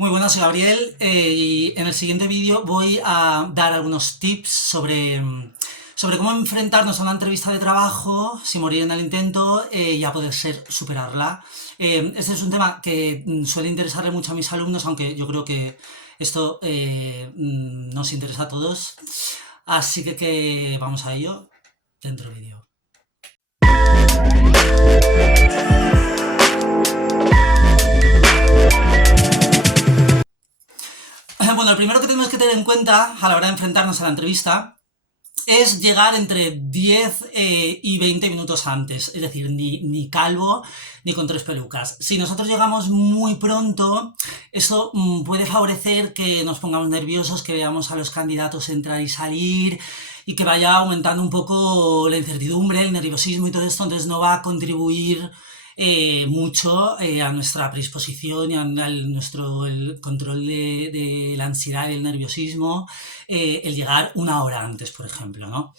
Muy buenas, soy Gabriel y en el siguiente vídeo voy a dar algunos tips sobre cómo enfrentarnos a una entrevista de trabajo sin morir en el intento y a poder superarla. Este es un tema que suele interesarle mucho a mis alumnos, aunque yo creo que esto nos interesa a todos. Así que vamos a ello dentro del vídeo. Bueno, lo primero que tenemos que tener en cuenta a la hora de enfrentarnos a la entrevista es llegar entre 10 y 20 minutos antes, es decir, ni calvo ni con tres pelucas. Si nosotros llegamos muy pronto, eso puede favorecer que nos pongamos nerviosos, que veamos a los candidatos entrar y salir y que vaya aumentando un poco la incertidumbre, el nerviosismo y todo esto, entonces no va a contribuir mucho a nuestra predisposición y a nuestro el control de la ansiedad y el nerviosismo, el llegar una hora antes, por ejemplo, ¿no?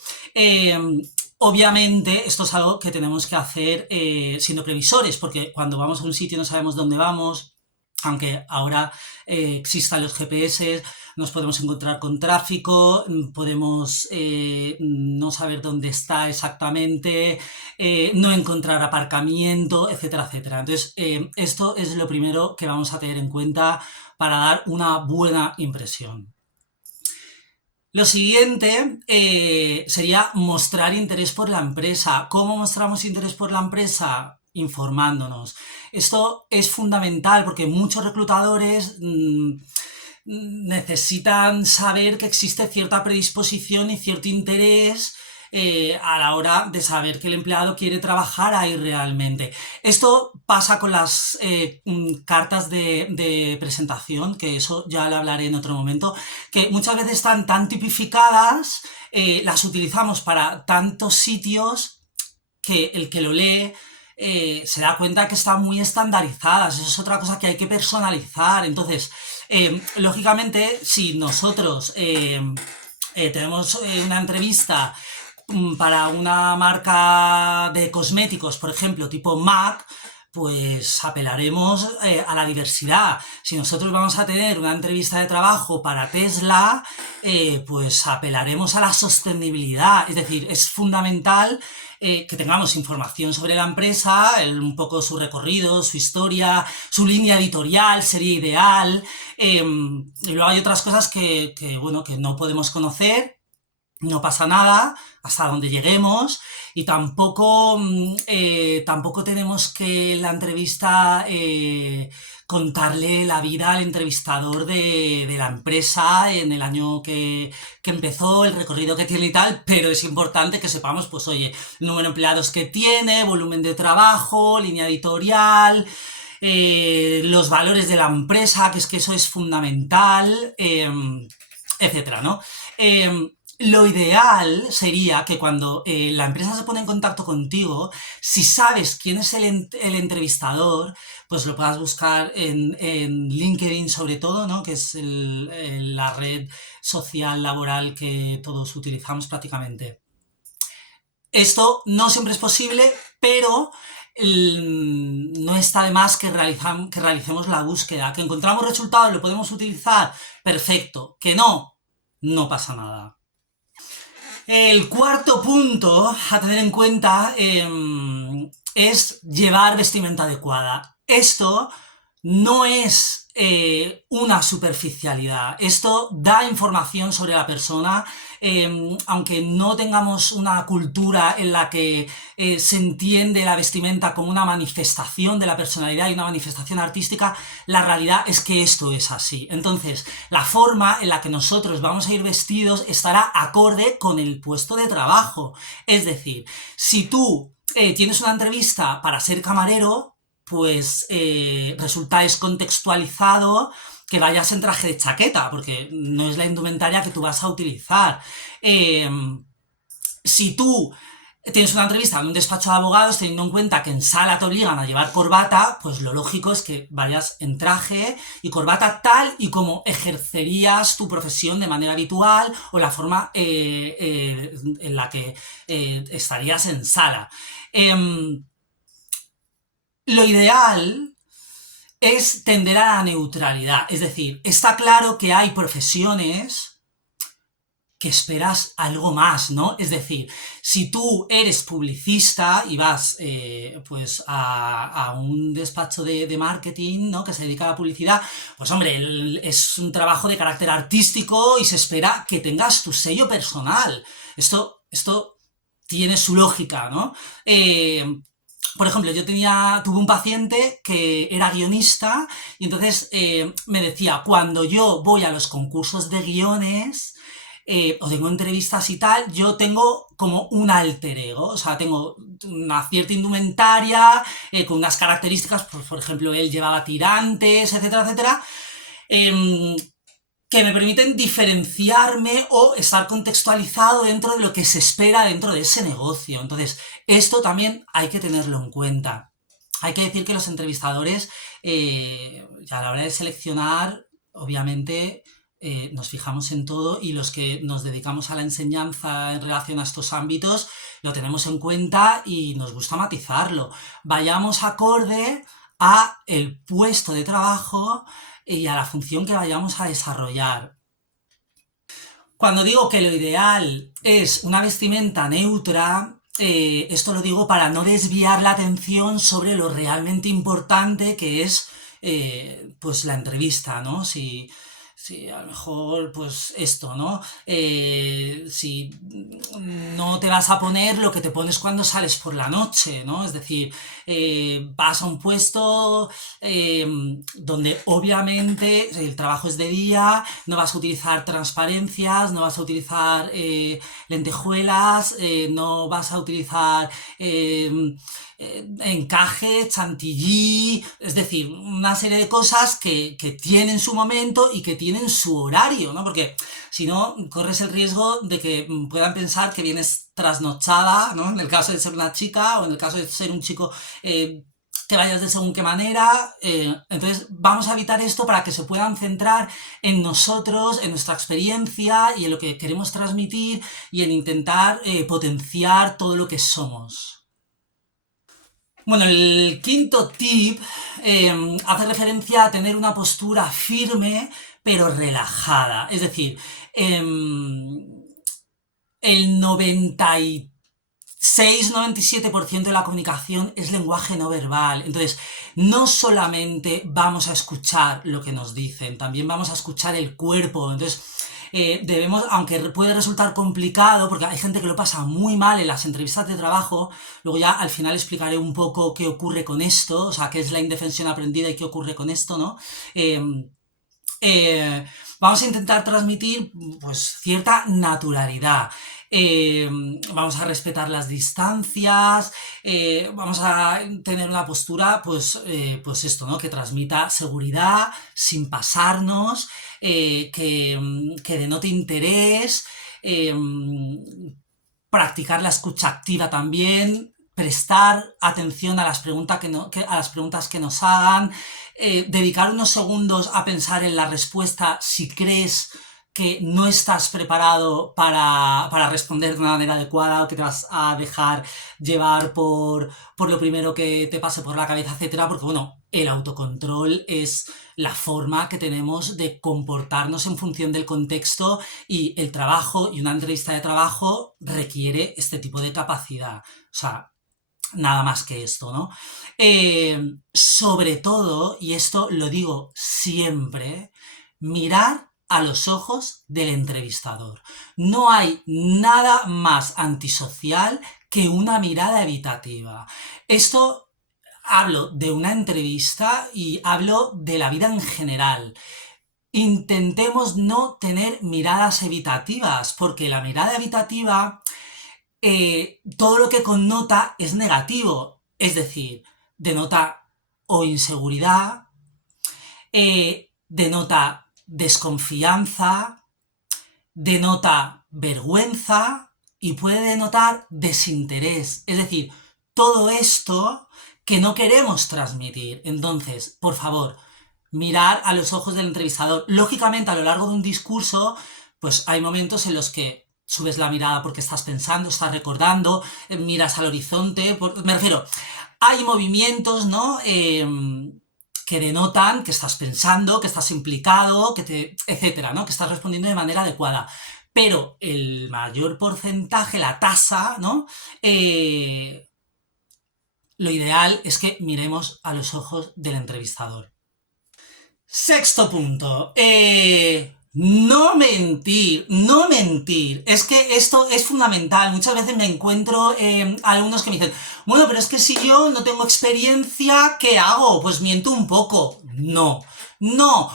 Obviamente esto es algo que tenemos que hacer siendo previsores, porque cuando vamos a un sitio no sabemos dónde vamos, aunque ahora existan los GPS, nos podemos encontrar con tráfico, podemos no saber dónde está exactamente, no encontrar aparcamiento, etcétera, etcétera. Entonces, esto es lo primero que vamos a tener en cuenta para dar una buena impresión. Lo siguiente sería mostrar interés por la empresa. ¿Cómo mostramos interés por la empresa? Informándonos. Esto es fundamental porque muchos reclutadores necesitan saber que existe cierta predisposición y cierto interés a la hora de saber que el empleado quiere trabajar ahí realmente. Esto pasa con las cartas de presentación, que eso ya lo hablaré en otro momento, que muchas veces están tan tipificadas, las utilizamos para tantos sitios que el que lo lee se da cuenta que están muy estandarizadas. Eso es otra cosa que hay que personalizar. Entonces, lógicamente, si nosotros tenemos una entrevista para una marca de cosméticos, por ejemplo, tipo MAC, pues apelaremos a la diversidad. Si nosotros vamos a tener una entrevista de trabajo para Tesla, pues apelaremos a la sostenibilidad. Es decir, es fundamental que tengamos información sobre la empresa, un poco su recorrido, su historia, su línea editorial sería ideal. Y luego hay otras cosas bueno, que no podemos conocer. No pasa nada hasta donde lleguemos y tampoco tenemos que en la entrevista contarle la vida al entrevistador de la empresa en el año que empezó, el recorrido que tiene y tal, pero es importante que sepamos, pues oye, el número de empleados que tiene, volumen de trabajo, línea editorial, los valores de la empresa, que es que eso es fundamental, etcétera, ¿no? Lo ideal sería que cuando la empresa se pone en contacto contigo, si sabes quién es el entrevistador, pues lo puedas buscar en LinkedIn sobre todo, ¿no? Que es la red social laboral que todos utilizamos prácticamente. Esto no siempre es posible, pero no está de más que realicemos la búsqueda. Que encontramos resultados, lo podemos utilizar, perfecto. Que no pasa nada. El cuarto punto a tener en cuenta es llevar vestimenta adecuada. Esto no es una superficialidad, esto da información sobre la persona, aunque no tengamos una cultura en la que se entiende la vestimenta como una manifestación de la personalidad y una manifestación artística, la realidad es que esto es así. Entonces, la forma en la que nosotros vamos a ir vestidos estará acorde con el puesto de trabajo. Es decir, si tú tienes una entrevista para ser camarero, pues resulta descontextualizado que vayas en traje de chaqueta, porque no es la indumentaria que tú vas a utilizar. Si tú tienes una entrevista en un despacho de abogados, teniendo en cuenta que en sala te obligan a llevar corbata, pues lo lógico es que vayas en traje y corbata tal y como ejercerías tu profesión de manera habitual o la forma en la que estarías en sala. Lo ideal es tender a la neutralidad. Es decir, está claro que hay profesiones que esperas algo más, ¿no? Es decir, si tú eres publicista y vas pues a un despacho de marketing, ¿no? Que se dedica a la publicidad, pues hombre, es un trabajo de carácter artístico y se espera que tengas tu sello personal. Esto tiene su lógica, ¿no? Por ejemplo, tuve un paciente que era guionista y entonces me decía, cuando yo voy a los concursos de guiones o tengo entrevistas y tal, yo tengo como un alter ego, o sea, tengo una cierta indumentaria con unas características, pues, por ejemplo, él llevaba tirantes, etcétera, etcétera, eh, que me permiten diferenciarme o estar contextualizado dentro de lo que se espera dentro de ese negocio. Entonces, esto también hay que tenerlo en cuenta. Hay que decir que los entrevistadores, a la hora de seleccionar, obviamente, nos fijamos en todo y los que nos dedicamos a la enseñanza en relación a estos ámbitos, lo tenemos en cuenta y nos gusta matizarlo. Vayamos acorde a el puesto de trabajo y a la función que vayamos a desarrollar. Cuando digo que lo ideal es una vestimenta neutra, esto lo digo para no desviar la atención sobre lo realmente importante que es pues la entrevista, ¿no? Si a lo mejor, pues esto, ¿no? Si no te vas a poner lo que te pones cuando sales por la noche, ¿no? Es decir, vas a un puesto donde obviamente el trabajo es de día, no vas a utilizar transparencias, no vas a utilizar lentejuelas, no vas a utilizar encaje, chantilly, es decir, una serie de cosas que tienen su momento y que tienen su horario, ¿no? Porque si no, corres el riesgo de que puedan pensar que vienes trasnochada, ¿no? En el caso de ser una chica o en el caso de ser un chico, te vayas de según qué manera. Entonces vamos a evitar esto para que se puedan centrar en nosotros, en nuestra experiencia y en lo que queremos transmitir y en intentar potenciar todo lo que somos. Bueno, el quinto tip hace referencia a tener una postura firme pero relajada. Es decir, el 96-97% de la comunicación es lenguaje no verbal. Entonces, no solamente vamos a escuchar lo que nos dicen, también vamos a escuchar el cuerpo. Entonces, debemos, aunque puede resultar complicado, porque hay gente que lo pasa muy mal en las entrevistas de trabajo, luego ya al final explicaré un poco qué ocurre con esto, o sea, qué es la indefensión aprendida y qué ocurre con esto, ¿no? Vamos a intentar transmitir pues cierta naturalidad. Vamos a respetar las distancias, vamos a tener una postura, pues esto, ¿no? Que transmita seguridad sin pasarnos, que denote interés, practicar la escucha activa también, prestar atención a las preguntas que nos hagan, dedicar unos segundos a pensar en la respuesta si crees que no estás preparado para responder de una manera adecuada o que te vas a dejar llevar por lo primero que te pase por la cabeza, etcétera, porque bueno, el autocontrol es la forma que tenemos de comportarnos en función del contexto y el trabajo y una entrevista de trabajo requiere este tipo de capacidad. O sea, nada más que esto, ¿no? Sobre todo, y esto lo digo siempre, mirar a los ojos del entrevistador. No hay nada más antisocial que una mirada evitativa. Esto hablo de una entrevista y hablo de la vida en general. Intentemos no tener miradas evitativas, porque la mirada evitativa todo lo que connota es negativo, es decir, denota o inseguridad, denota desconfianza, denota vergüenza y puede denotar desinterés, es decir, todo esto que no queremos transmitir. Entonces, por favor, mirar a los ojos del entrevistador. Lógicamente, a lo largo de un discurso, pues hay momentos en los que subes la mirada porque estás pensando, estás recordando, miras al horizonte, me refiero, hay movimientos, ¿no? que denotan que estás pensando, que estás implicado, etcétera, ¿no? Que estás respondiendo de manera adecuada. Pero el mayor porcentaje, la tasa, ¿no? Lo ideal es que miremos a los ojos del entrevistador. Sexto punto. No mentir, no mentir. Es que esto es fundamental. Muchas veces me encuentro alumnos que me dicen, bueno, pero es que si yo no tengo experiencia, ¿qué hago? Pues miento un poco. No, no.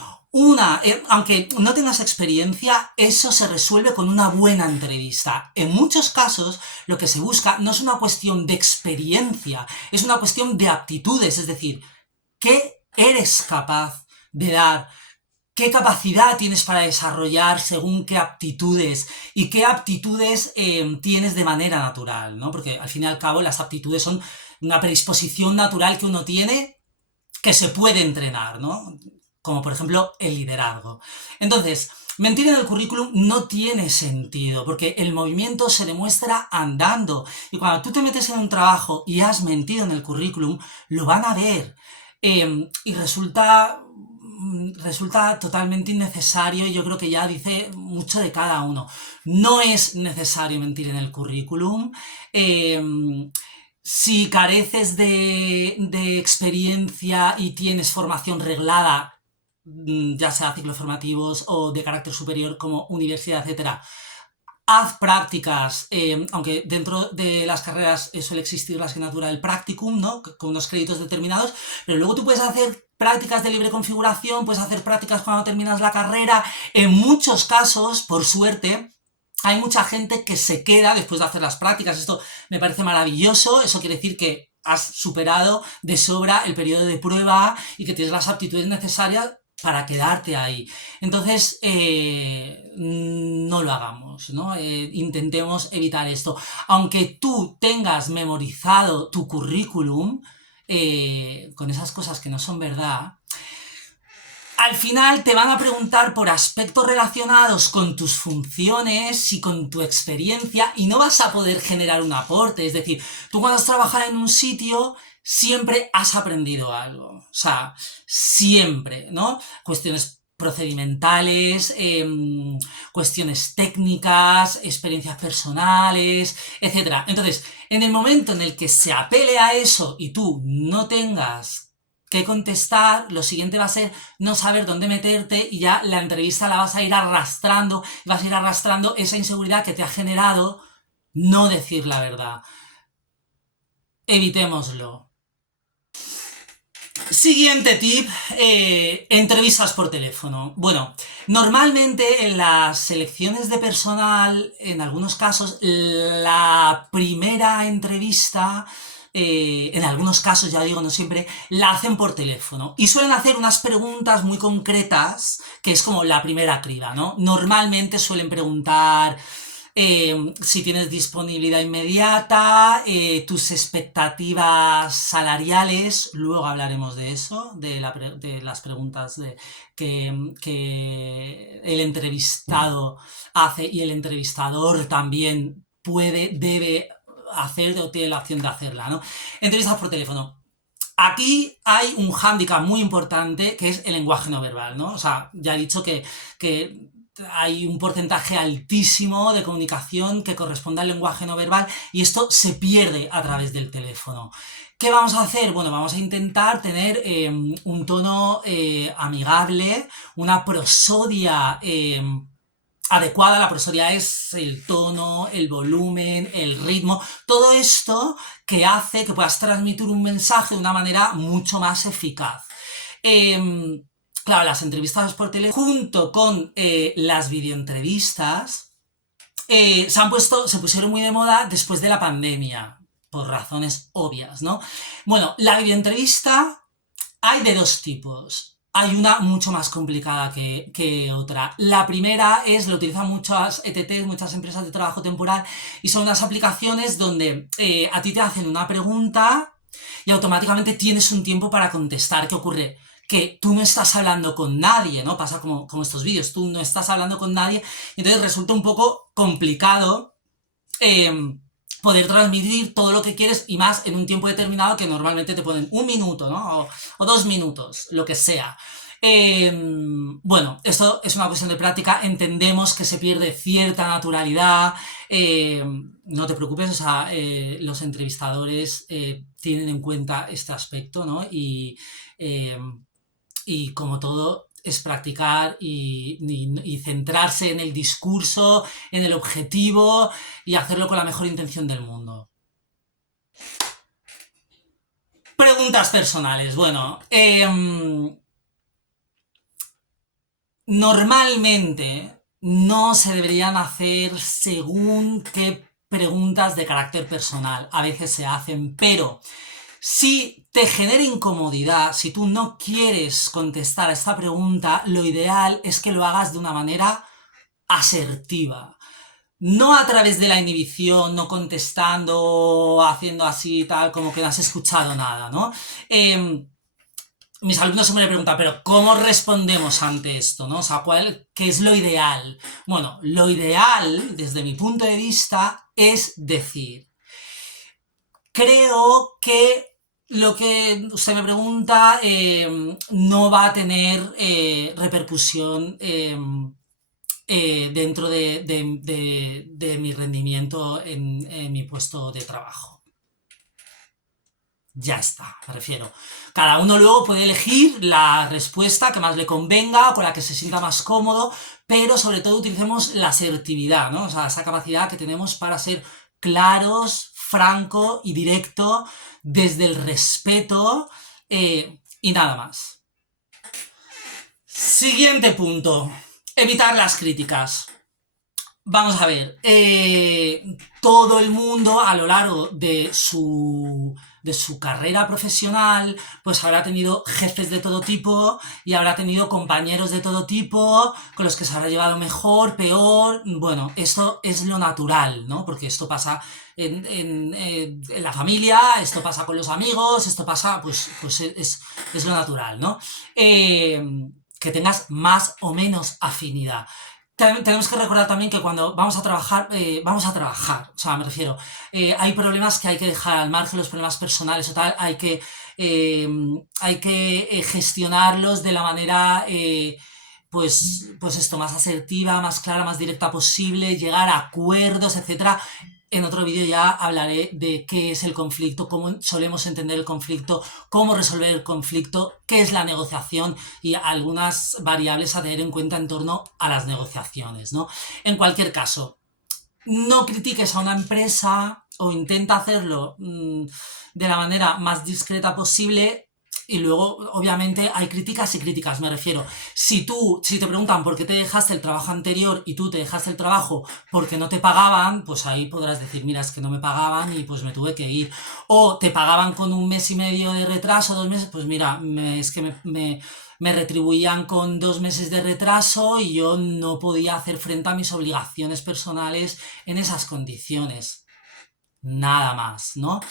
Aunque no tengas experiencia, eso se resuelve con una buena entrevista. En muchos casos, lo que se busca no es una cuestión de experiencia, es una cuestión de aptitudes, es decir, ¿qué eres capaz de dar? ¿Qué capacidad tienes para desarrollar según qué aptitudes? Y qué aptitudes tienes de manera natural, ¿no? Porque al fin y al cabo las aptitudes son una predisposición natural que uno tiene que se puede entrenar, ¿no? Como por ejemplo el liderazgo. Entonces, mentir en el currículum no tiene sentido, porque el movimiento se demuestra andando. Y cuando tú te metes en un trabajo y has mentido en el currículum, lo van a ver. Y resulta totalmente innecesario, y yo creo que ya dice mucho de cada uno. No es necesario mentir en el currículum. Si careces de experiencia y tienes formación reglada, ya sea ciclos formativos o de carácter superior como universidad, etcétera, haz prácticas, aunque dentro de las carreras suele existir la asignatura del practicum, ¿no? Con unos créditos determinados, pero luego tú puedes hacer prácticas de libre configuración, puedes hacer prácticas cuando terminas la carrera. En muchos casos, por suerte, hay mucha gente que se queda después de hacer las prácticas. Esto me parece maravilloso. Eso quiere decir que has superado de sobra el periodo de prueba y que tienes las aptitudes necesarias para quedarte ahí. Entonces, no lo hagamos, ¿no? Intentemos evitar esto. Aunque tú tengas memorizado tu currículum, con esas cosas que no son verdad, al final te van a preguntar por aspectos relacionados con tus funciones y con tu experiencia y no vas a poder generar un aporte. Es decir, tú cuando has trabajado en un sitio siempre has aprendido algo. O sea, siempre, ¿no? Cuestiones procedimentales, cuestiones técnicas, experiencias personales, etc. Entonces, en el momento en el que se apele a eso y tú no tengas que contestar, lo siguiente va a ser no saber dónde meterte y ya la entrevista la vas a ir arrastrando, vas a ir arrastrando esa inseguridad que te ha generado no decir la verdad. Evitémoslo. Siguiente tip, entrevistas por teléfono. Bueno, normalmente en las selecciones de personal, en algunos casos, la primera entrevista, en algunos casos, ya digo, no siempre, la hacen por teléfono. Y suelen hacer unas preguntas muy concretas, que es como la primera criba, ¿no? Normalmente suelen preguntar si tienes disponibilidad inmediata, tus expectativas salariales, luego hablaremos de eso, de las preguntas que el entrevistado hace y el entrevistador también debe hacer o tiene la opción de hacerla, ¿no? Entrevistas por teléfono. Aquí hay un hándicap muy importante que es el lenguaje no verbal, ¿no? O sea, ya he dicho que hay un porcentaje altísimo de comunicación que corresponde al lenguaje no verbal y esto se pierde a través del teléfono. ¿Qué vamos a hacer? Bueno, vamos a intentar tener un tono amigable, una prosodia adecuada. La prosodia es el tono, el volumen, el ritmo, todo esto que hace que puedas transmitir un mensaje de una manera mucho más eficaz. Claro, las entrevistas por teléfono, junto con las videoentrevistas, se pusieron muy de moda después de la pandemia, por razones obvias, ¿no? Bueno, la videoentrevista hay de dos tipos. Hay una mucho más complicada que otra. La primera lo utilizan muchas ETTs, muchas empresas de trabajo temporal, y son unas aplicaciones donde a ti te hacen una pregunta y automáticamente tienes un tiempo para contestar. ¿Qué ocurre? Que tú no estás hablando con nadie, ¿no? Pasa como estos vídeos, tú no estás hablando con nadie, y entonces resulta un poco complicado poder transmitir todo lo que quieres y más en un tiempo determinado que normalmente te ponen 1 minuto, ¿no? O 2 minutos, lo que sea. Bueno, esto es una cuestión de práctica, entendemos que se pierde cierta naturalidad, no te preocupes, o sea, los entrevistadores tienen en cuenta este aspecto, ¿no? Eh, y como todo es practicar y centrarse en el discurso, en el objetivo y hacerlo con la mejor intención del mundo. Preguntas personales. Bueno, normalmente no se deberían hacer según qué preguntas de carácter personal. A veces se hacen, pero si te genera incomodidad, si tú no quieres contestar a esta pregunta, lo ideal es que lo hagas de una manera asertiva. No a través de la inhibición, no contestando, haciendo así, tal, como que no has escuchado nada, ¿no? Mis alumnos siempre me preguntan, pero ¿cómo respondemos ante esto, no? O sea, ¿qué es lo ideal? Bueno, lo ideal, desde mi punto de vista, es decir, creo que lo que usted me pregunta no va a tener repercusión dentro de mi rendimiento en mi puesto de trabajo. Ya está, me refiero. Cada uno luego puede elegir la respuesta que más le convenga, con la que se sienta más cómodo, pero sobre todo utilicemos la asertividad, ¿no? O sea, esa capacidad que tenemos para ser claros, franco y directo desde el respeto y nada más. Siguiente punto. Evitar las críticas. Vamos a ver, todo el mundo a lo largo de su carrera profesional, pues habrá tenido jefes de todo tipo y habrá tenido compañeros de todo tipo con los que se habrá llevado mejor, peor. Bueno, esto es lo natural, ¿no? Porque esto pasa en la familia, esto pasa con los amigos, esto pasa, pues es lo natural, ¿no? Que tengas más o menos afinidad. Tenemos que recordar también que cuando vamos a trabajar, o sea, me refiero, hay problemas que hay que dejar al margen, los problemas personales o tal, hay que gestionarlos de la manera, pues esto, más asertiva, más clara, más directa posible, llegar a acuerdos, etcétera. En otro vídeo ya hablaré de qué es el conflicto, cómo solemos entender el conflicto, cómo resolver el conflicto, qué es la negociación y algunas variables a tener en cuenta en torno a las negociaciones, ¿no? En cualquier caso, no critiques a una empresa o intenta hacerlo de la manera más discreta posible. Y luego, obviamente, hay críticas y críticas, me refiero. Si te preguntan por qué te dejaste el trabajo anterior y tú te dejaste el trabajo porque no te pagaban, pues ahí podrás decir, mira, es que no me pagaban y pues me tuve que ir. O te pagaban con 1 mes y medio de retraso, 2 meses, pues mira, es que me retribuían con 2 meses de retraso y yo no podía hacer frente a mis obligaciones personales en esas condiciones. Nada más, ¿no?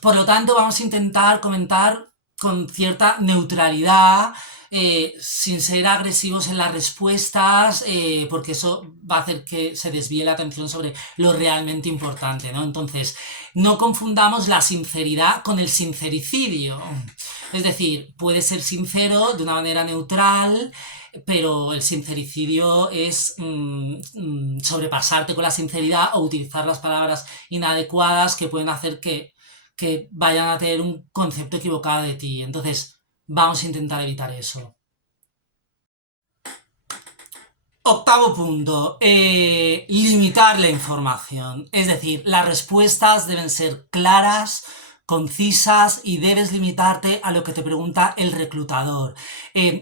Por lo tanto, vamos a intentar comentar con cierta neutralidad, sin ser agresivos en las respuestas, porque eso va a hacer que se desvíe la atención sobre lo realmente importante, ¿no? Entonces, no confundamos la sinceridad con el sincericidio. Es decir, puedes ser sincero de una manera neutral, pero el sincericidio es sobrepasarte con la sinceridad o utilizar las palabras inadecuadas que pueden hacer que vayan a tener un concepto equivocado de ti. Entonces, vamos a intentar evitar eso. Octavo punto, limitar la información. Es decir, las respuestas deben ser claras, concisas y debes limitarte a lo que te pregunta el reclutador.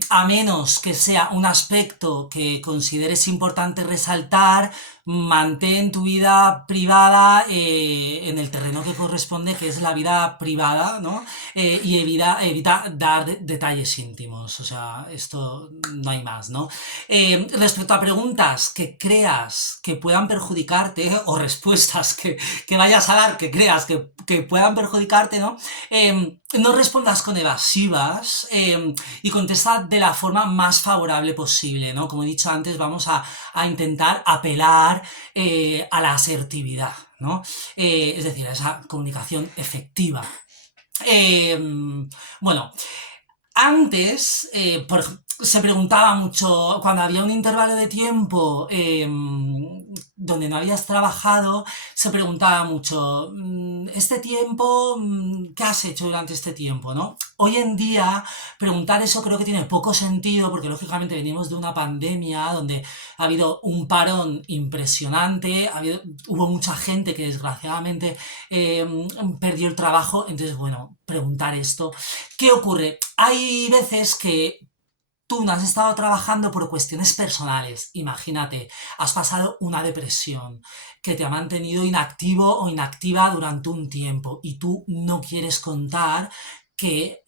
A menos que sea un aspecto que consideres importante resaltar, mantén tu vida privada en el terreno que corresponde, que es la vida privada, ¿no? Y evita dar detalles íntimos, o sea, esto no hay más, ¿no? Respecto a preguntas que creas que puedan perjudicarte o respuestas que vayas a dar que creas que puedan perjudicarte, ¿no? No respondas con evasivas y contesta de la forma más favorable posible, ¿no? Como he dicho antes, vamos a intentar apelar a la asertividad, ¿no? Es decir, a esa comunicación efectiva. Bueno, antes, se preguntaba mucho, cuando había un intervalo de tiempo donde no habías trabajado, se preguntaba mucho, este tiempo, ¿qué has hecho durante este tiempo, no? Hoy en día, preguntar eso creo que tiene poco sentido, porque lógicamente venimos de una pandemia donde ha habido un parón impresionante, hubo mucha gente que desgraciadamente perdió el trabajo, entonces, bueno, preguntar esto. ¿Qué ocurre? Hay veces que tú no has estado trabajando por cuestiones personales. Imagínate, has pasado una depresión que te ha mantenido inactivo o inactiva durante un tiempo y tú no quieres contar que,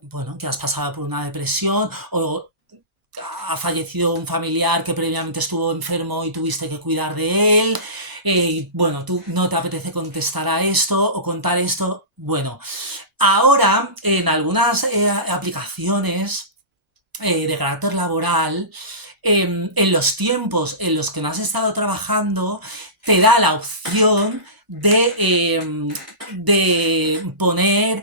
bueno, que has pasado por una depresión o ha fallecido un familiar que previamente estuvo enfermo y tuviste que cuidar de él. Y bueno, tú no te apetece contestar a esto o contar esto. Bueno, ahora en algunas aplicaciones de carácter laboral, en los tiempos en los que no has estado trabajando, te da la opción de poner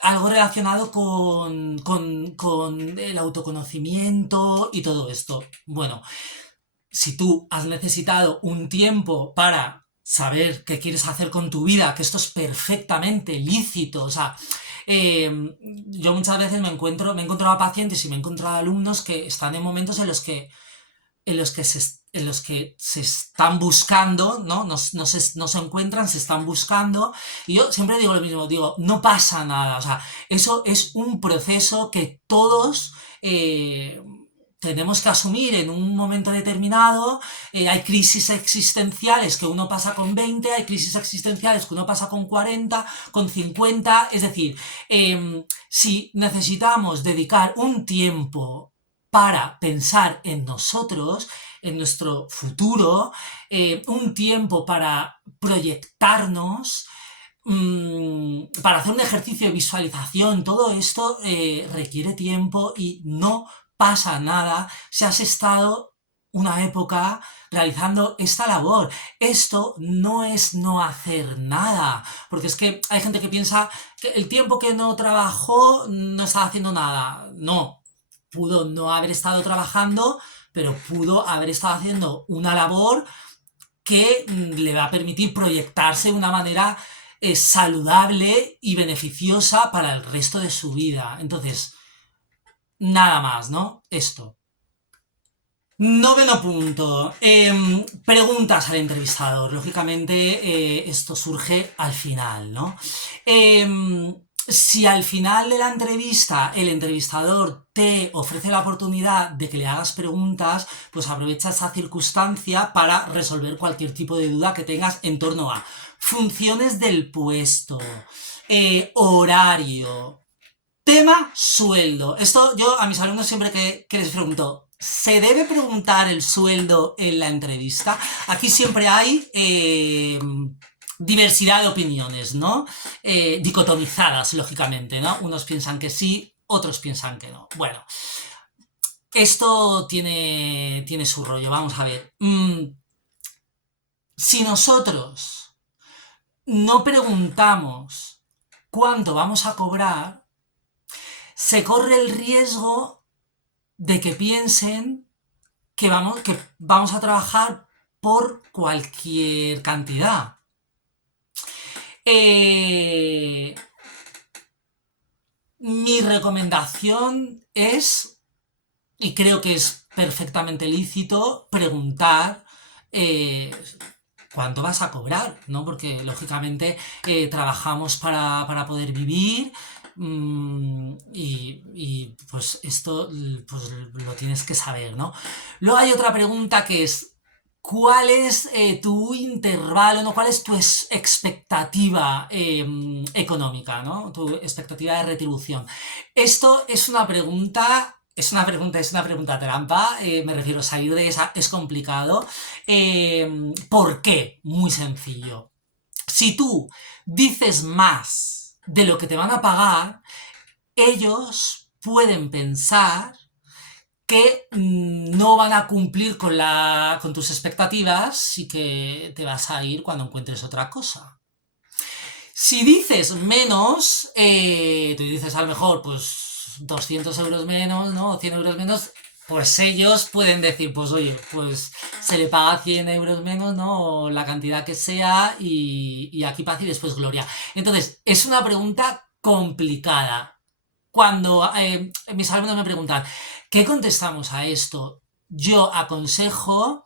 algo relacionado con el autoconocimiento y todo esto. Bueno, si tú has necesitado un tiempo para saber qué quieres hacer con tu vida, que esto es perfectamente lícito, o sea, yo muchas veces me he encontrado pacientes y me he encontrado alumnos que están en momentos en los que se están buscando, ¿no? No se encuentran, se están buscando. Y yo siempre digo lo mismo, digo, no pasa nada. O sea, eso es un proceso que todos tenemos que asumir en un momento determinado. Hay crisis existenciales que uno pasa con 20, hay crisis existenciales que uno pasa con 40, con 50. Es decir, si necesitamos dedicar un tiempo para pensar en nosotros, en nuestro futuro, un tiempo para proyectarnos, para hacer un ejercicio de visualización. Todo esto requiere tiempo y no pasa nada si has estado una época realizando esta labor. Esto no es no hacer nada, porque es que hay gente que piensa que el tiempo que no trabajó no estaba haciendo nada. No, pudo no haber estado trabajando, pero pudo haber estado haciendo una labor que le va a permitir proyectarse de una manera saludable y beneficiosa para el resto de su vida. Entonces, nada más, ¿no? Esto. Noveno punto. Preguntas al entrevistador. Lógicamente, esto surge al final, ¿no? Si al final de la entrevista el entrevistador te ofrece la oportunidad de que le hagas preguntas, pues aprovecha esa circunstancia para resolver cualquier tipo de duda que tengas en torno a funciones del puesto, horario, tema sueldo. Esto yo a mis alumnos siempre que les pregunto, ¿se debe preguntar el sueldo en la entrevista? Aquí siempre hay diversidad de opiniones, ¿no? Dicotomizadas, lógicamente, ¿no? Unos piensan que sí, otros piensan que no. Bueno, esto tiene su rollo, vamos a ver. Si nosotros no preguntamos cuánto vamos a cobrar, se corre el riesgo de que piensen que vamos a trabajar por cualquier cantidad. Mi recomendación es, y creo que es perfectamente lícito, preguntar cuánto vas a cobrar, ¿no? Porque lógicamente trabajamos para poder vivir. Y pues esto pues, lo tienes que saber, ¿no? Luego hay otra pregunta que es, ¿cuál es tu intervalo, ¿no? ¿Cuál es tu expectativa económica, ¿no? Tu expectativa de retribución. Esto es una pregunta... Es una pregunta trampa, me refiero, salir de esa es complicado. ¿Por qué? Muy sencillo. Si tú dices más de lo que te van a pagar, ellos pueden pensar que no van a cumplir con tus expectativas y que te vas a ir cuando encuentres otra cosa. Si dices menos, tú dices a lo mejor pues 200 euros menos, ¿no? 100 euros menos, pues ellos pueden decir, pues oye, pues se le paga 100 euros menos, ¿no? O la cantidad que sea y aquí paz y después gloria. Entonces, es una pregunta complicada. Cuando mis alumnos me preguntan, ¿qué contestamos a esto? Yo aconsejo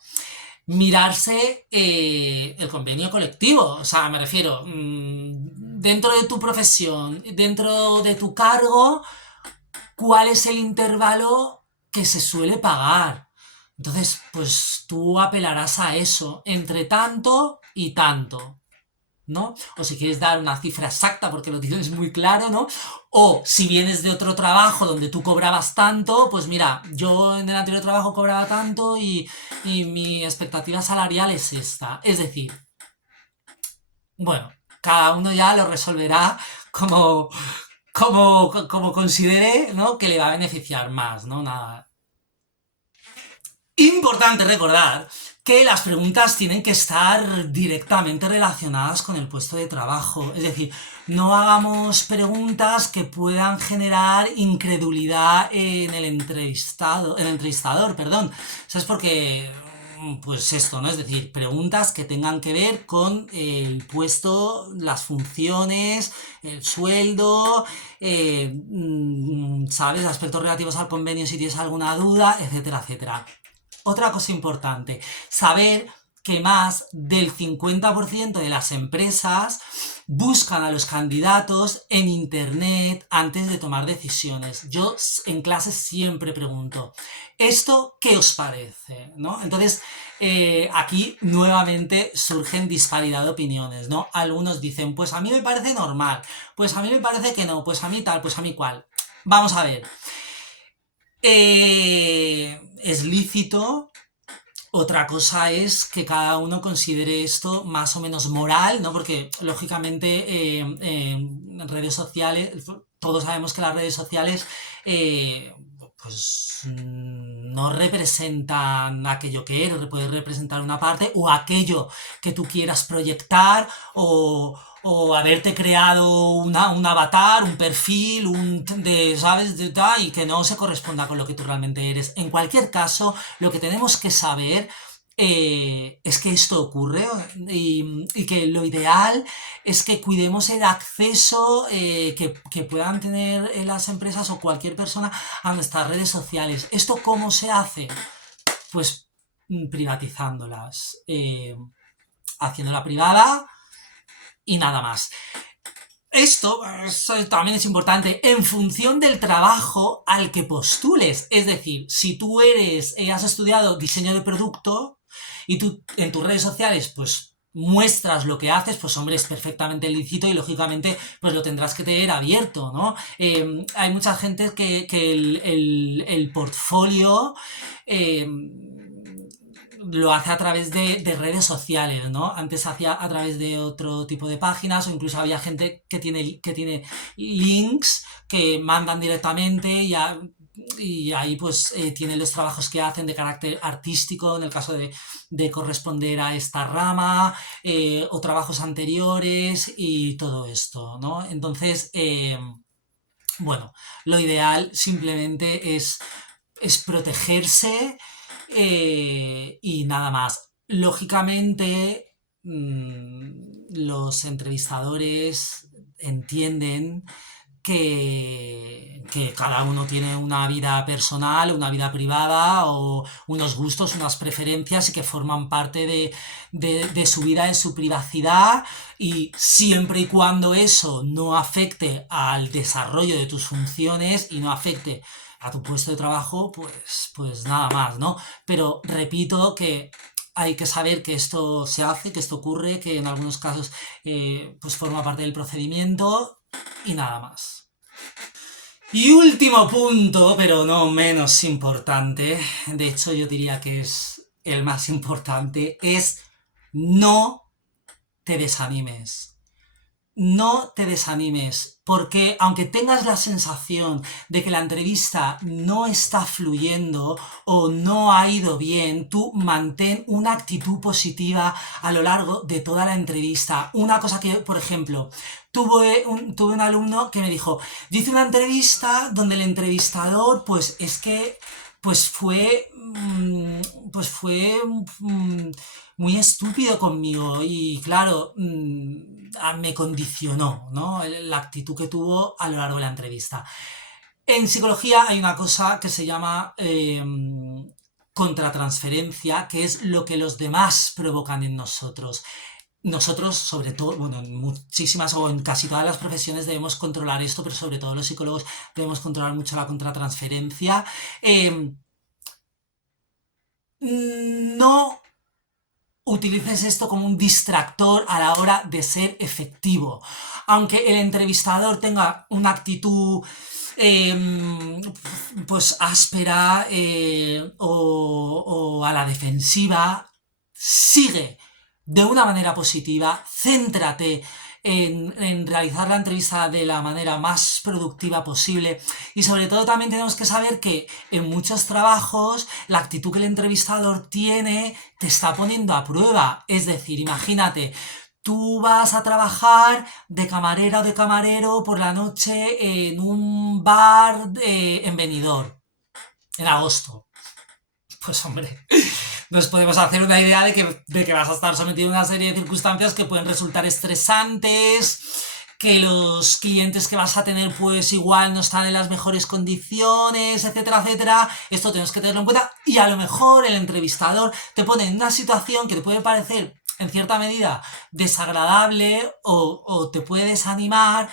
mirarse el convenio colectivo. O sea, me refiero, dentro de tu profesión, dentro de tu cargo, ¿cuál es el intervalo que se suele pagar? Entonces, pues tú apelarás a eso, entre tanto y tanto, ¿no? O si quieres dar una cifra exacta porque lo tienes muy claro, ¿no? O si vienes de otro trabajo donde tú cobrabas tanto, pues mira, yo en el anterior trabajo cobraba tanto y mi expectativa salarial es esta. Es decir, bueno, cada uno ya lo resolverá como, como considere, ¿no? Que le va a beneficiar más, ¿no? Nada. Importante recordar que las preguntas tienen que estar directamente relacionadas con el puesto de trabajo. Es decir, no hagamos preguntas que puedan generar incredulidad en el entrevistador, perdón. ¿Sabes? Porque, pues esto, ¿no? Es decir, preguntas que tengan que ver con el puesto, las funciones, el sueldo, ¿sabes? Aspectos relativos al convenio si tienes alguna duda, etcétera, etcétera. Otra cosa importante, saber que más del 50% de las empresas buscan a los candidatos en internet antes de tomar decisiones. Yo en clase siempre pregunto, ¿esto qué os parece? ¿No? Entonces, aquí nuevamente surgen disparidad de opiniones, ¿no? Algunos dicen, pues a mí me parece normal, pues a mí me parece que no, pues a mí tal, pues a mí cual. Vamos a ver. Es lícito. Otra cosa es que cada uno considere esto más o menos moral, ¿no? Porque, lógicamente, en redes sociales, todos sabemos que las redes sociales, pues, no representan aquello que eres, puede representar una parte o aquello que tú quieras proyectar o haberte creado un avatar, un perfil, ¿sabes? Y que no se corresponda con lo que tú realmente eres. En cualquier caso, lo que tenemos que saber es que esto ocurre y que lo ideal es que cuidemos el acceso que puedan tener las empresas o cualquier persona a nuestras redes sociales. ¿Esto cómo se hace? Pues privatizándolas, haciéndola privada y nada más. Esto también es importante en función del trabajo al que postules. Es decir, si tú has estudiado diseño de producto y tú en tus redes sociales pues muestras lo que haces, pues hombre, es perfectamente lícito y lógicamente pues lo tendrás que tener abierto, ¿no? Hay mucha gente que el portfolio lo hace a través de redes sociales, ¿no? Antes hacía a través de otro tipo de páginas o incluso había gente que tiene links que mandan directamente y ahí pues tienen los trabajos que hacen de carácter artístico en el caso de corresponder a esta rama o trabajos anteriores y todo esto, ¿no? Entonces, bueno, lo ideal simplemente es protegerse y nada más. Lógicamente, los entrevistadores entienden que cada uno tiene una vida personal, una vida privada o unos gustos, unas preferencias y que forman parte de su vida, de su privacidad y siempre y cuando eso no afecte al desarrollo de tus funciones y no afecte a tu puesto de trabajo, pues nada más, ¿no? Pero repito que hay que saber que esto se hace, que esto ocurre, que en algunos casos pues forma parte del procedimiento y nada más. Y último punto, pero no menos importante, de hecho yo diría que es el más importante, es no te desanimes. no te desanimes, porque aunque tengas la sensación de que la entrevista no está fluyendo o no ha ido bien, tú mantén una actitud positiva a lo largo de toda la entrevista. Una cosa que, por ejemplo, tuve un alumno que me dijo, yo hice una entrevista donde el entrevistador, pues fue muy estúpido conmigo y claro, me condicionó, ¿no? La actitud que tuvo a lo largo de la entrevista. En psicología hay una cosa que se llama contratransferencia, que es lo que los demás provocan en nosotros. Nosotros, sobre todo, bueno, en muchísimas o en casi todas las profesiones debemos controlar esto, pero sobre todo los psicólogos debemos controlar mucho la contratransferencia. No utilices esto como un distractor a la hora de ser efectivo. Aunque el entrevistador tenga una actitud pues áspera o a la defensiva, sigue de una manera positiva, céntrate en realizar la entrevista de la manera más productiva posible y sobre todo también tenemos que saber que en muchos trabajos la actitud que el entrevistador tiene te está poniendo a prueba, es decir, imagínate, tú vas a trabajar de camarera o de camarero por la noche en un bar en Benidorm, en agosto. Pues hombre, nos podemos hacer una idea de que vas a estar sometido a una serie de circunstancias que pueden resultar estresantes, que los clientes que vas a tener pues igual no están en las mejores condiciones, etcétera, etcétera. Esto tenemos que tenerlo en cuenta y a lo mejor el entrevistador te pone en una situación que te puede parecer en cierta medida desagradable o te puede desanimar,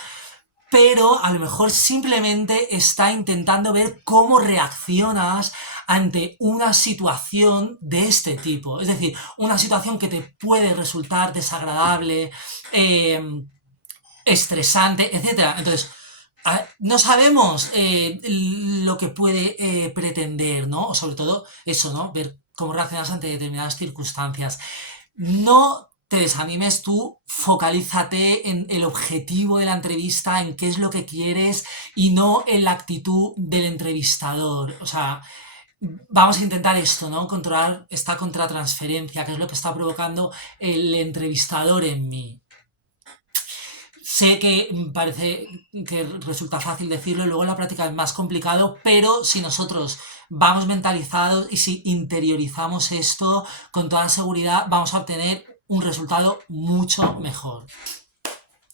pero a lo mejor simplemente está intentando ver cómo reaccionas ante una situación de este tipo. Es decir, una situación que te puede resultar desagradable, estresante, etc. Entonces, no sabemos lo que puede pretender, ¿no? O sobre todo eso, ¿no? Ver cómo reaccionas ante determinadas circunstancias. No te desanimes tú, focalízate en el objetivo de la entrevista, en qué es lo que quieres y no en la actitud del entrevistador. O sea, vamos a intentar esto, ¿no? Controlar esta contratransferencia, que es lo que está provocando el entrevistador en mí. Sé que parece que resulta fácil decirlo, luego en la práctica es más complicado, pero si nosotros vamos mentalizados y si interiorizamos esto, con toda seguridad vamos a obtener un resultado mucho mejor.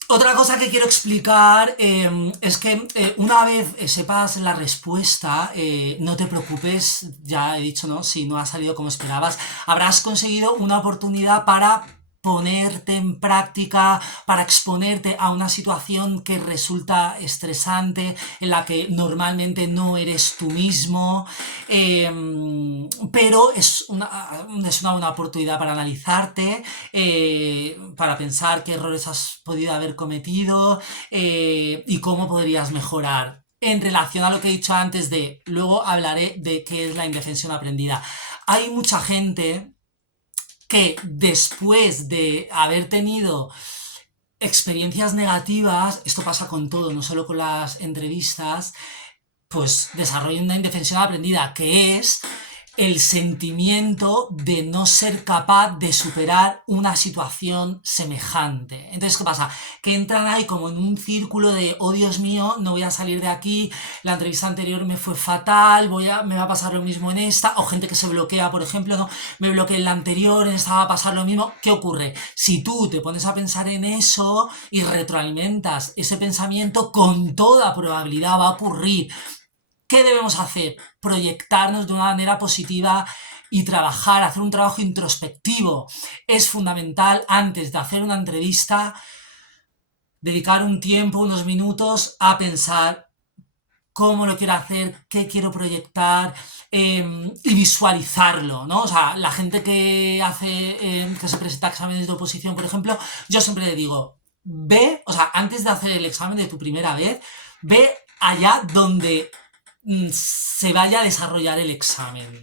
Otra cosa que quiero explicar es que una vez sepas la respuesta, no te preocupes, ya he dicho, ¿no? Si no ha salido como esperabas, habrás conseguido una oportunidad para ponerte en práctica, para exponerte a una situación que resulta estresante, en la que normalmente no eres tú mismo, pero es una buena oportunidad para analizarte, para pensar qué errores has podido haber cometido y cómo podrías mejorar. En relación a lo que he dicho antes luego hablaré de qué es la indefensión aprendida. Hay mucha gente que después de haber tenido experiencias negativas, esto pasa con todo, no solo con las entrevistas, pues desarrollan una indefensión aprendida, que es el sentimiento de no ser capaz de superar una situación semejante. Entonces, ¿qué pasa? Que entran ahí como en un círculo de, oh Dios mío, no voy a salir de aquí, la entrevista anterior me fue fatal, me va a pasar lo mismo en esta, o gente que se bloquea, por ejemplo, no, me bloqueé en la anterior, en esta va a pasar lo mismo. ¿Qué ocurre? Si tú te pones a pensar en eso y retroalimentas ese pensamiento, con toda probabilidad va a ocurrir. ¿Qué debemos hacer? Proyectarnos de una manera positiva y trabajar, hacer un trabajo introspectivo. Es fundamental antes de hacer una entrevista dedicar un tiempo, unos minutos a pensar cómo lo quiero hacer, qué quiero proyectar y visualizarlo, ¿no? O sea, la gente que que se presenta a exámenes de oposición, por ejemplo, yo siempre le digo, o sea, antes de hacer el examen de tu primera vez, ve allá donde se vaya a desarrollar el examen.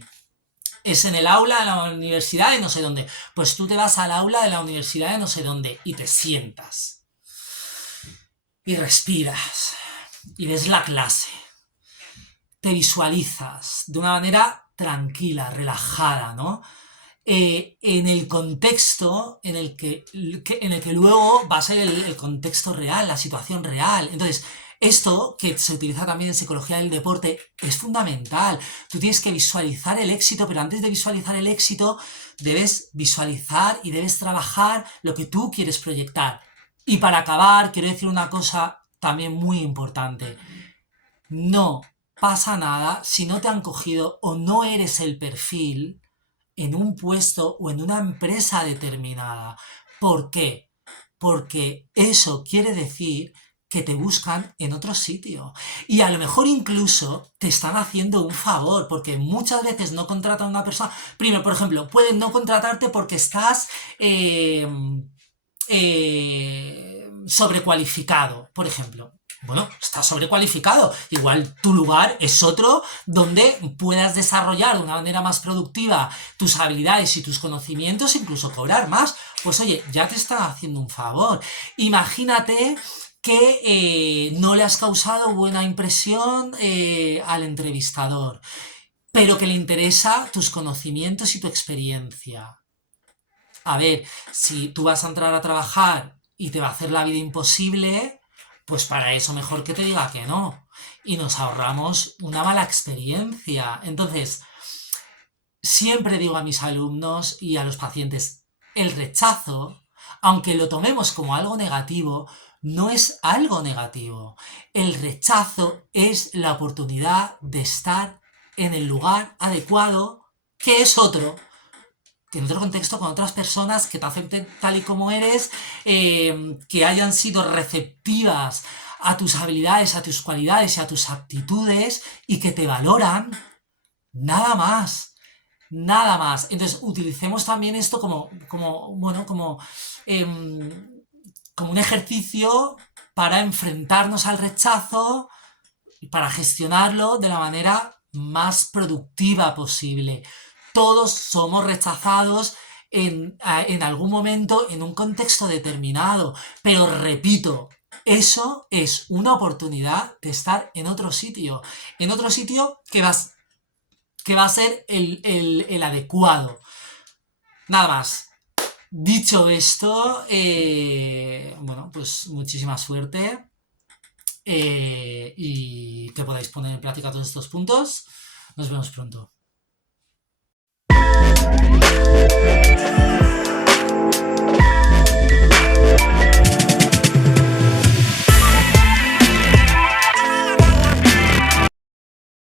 Es en el aula de la universidad de no sé dónde. Pues tú te vas al aula de la universidad de no sé dónde y te sientas. y respiras y ves la clase. Te visualizas de una manera tranquila, relajada, ¿no? En el contexto en el que luego va a ser el contexto real, la situación real. Entonces, esto que se utiliza también en psicología del deporte es fundamental. Tú tienes que visualizar el éxito, pero antes de visualizar el éxito, debes visualizar y debes trabajar lo que tú quieres proyectar. Y para acabar, quiero decir una cosa también muy importante. No pasa nada si no te han cogido o no eres el perfil en un puesto o en una empresa determinada. ¿Por qué? Porque eso quiere decir que te buscan en otro sitio. Y a lo mejor incluso te están haciendo un favor, porque muchas veces no contratan a una persona. Primero, por ejemplo, pueden no contratarte porque estás sobrecualificado, por ejemplo. Bueno, estás sobrecualificado. Igual tu lugar es otro donde puedas desarrollar de una manera más productiva tus habilidades y tus conocimientos, incluso cobrar más. Pues oye, ya te están haciendo un favor. Imagínate que no le has causado buena impresión al entrevistador, pero que le interesa tus conocimientos y tu experiencia. A ver, si tú vas a entrar a trabajar y te va a hacer la vida imposible, pues para eso mejor que te diga que no. Y nos ahorramos una mala experiencia. Entonces, siempre digo a mis alumnos y a los pacientes, el rechazo, aunque lo tomemos como algo negativo, no es algo negativo. El rechazo es la oportunidad de estar en el lugar adecuado, que es otro, en otro contexto, con otras personas que te acepten tal y como eres, que hayan sido receptivas a tus habilidades, a tus cualidades y a tus aptitudes y que te valoran, nada más. Nada más. Entonces, utilicemos también esto bueno, como un ejercicio para enfrentarnos al rechazo y para gestionarlo de la manera más productiva posible. Todos somos rechazados en algún momento, en un contexto determinado, pero repito, eso es una oportunidad de estar en otro sitio que va a ser el adecuado. Nada más. Dicho esto, bueno, pues muchísima suerte y que podáis poner en práctica todos estos puntos. Nos vemos pronto.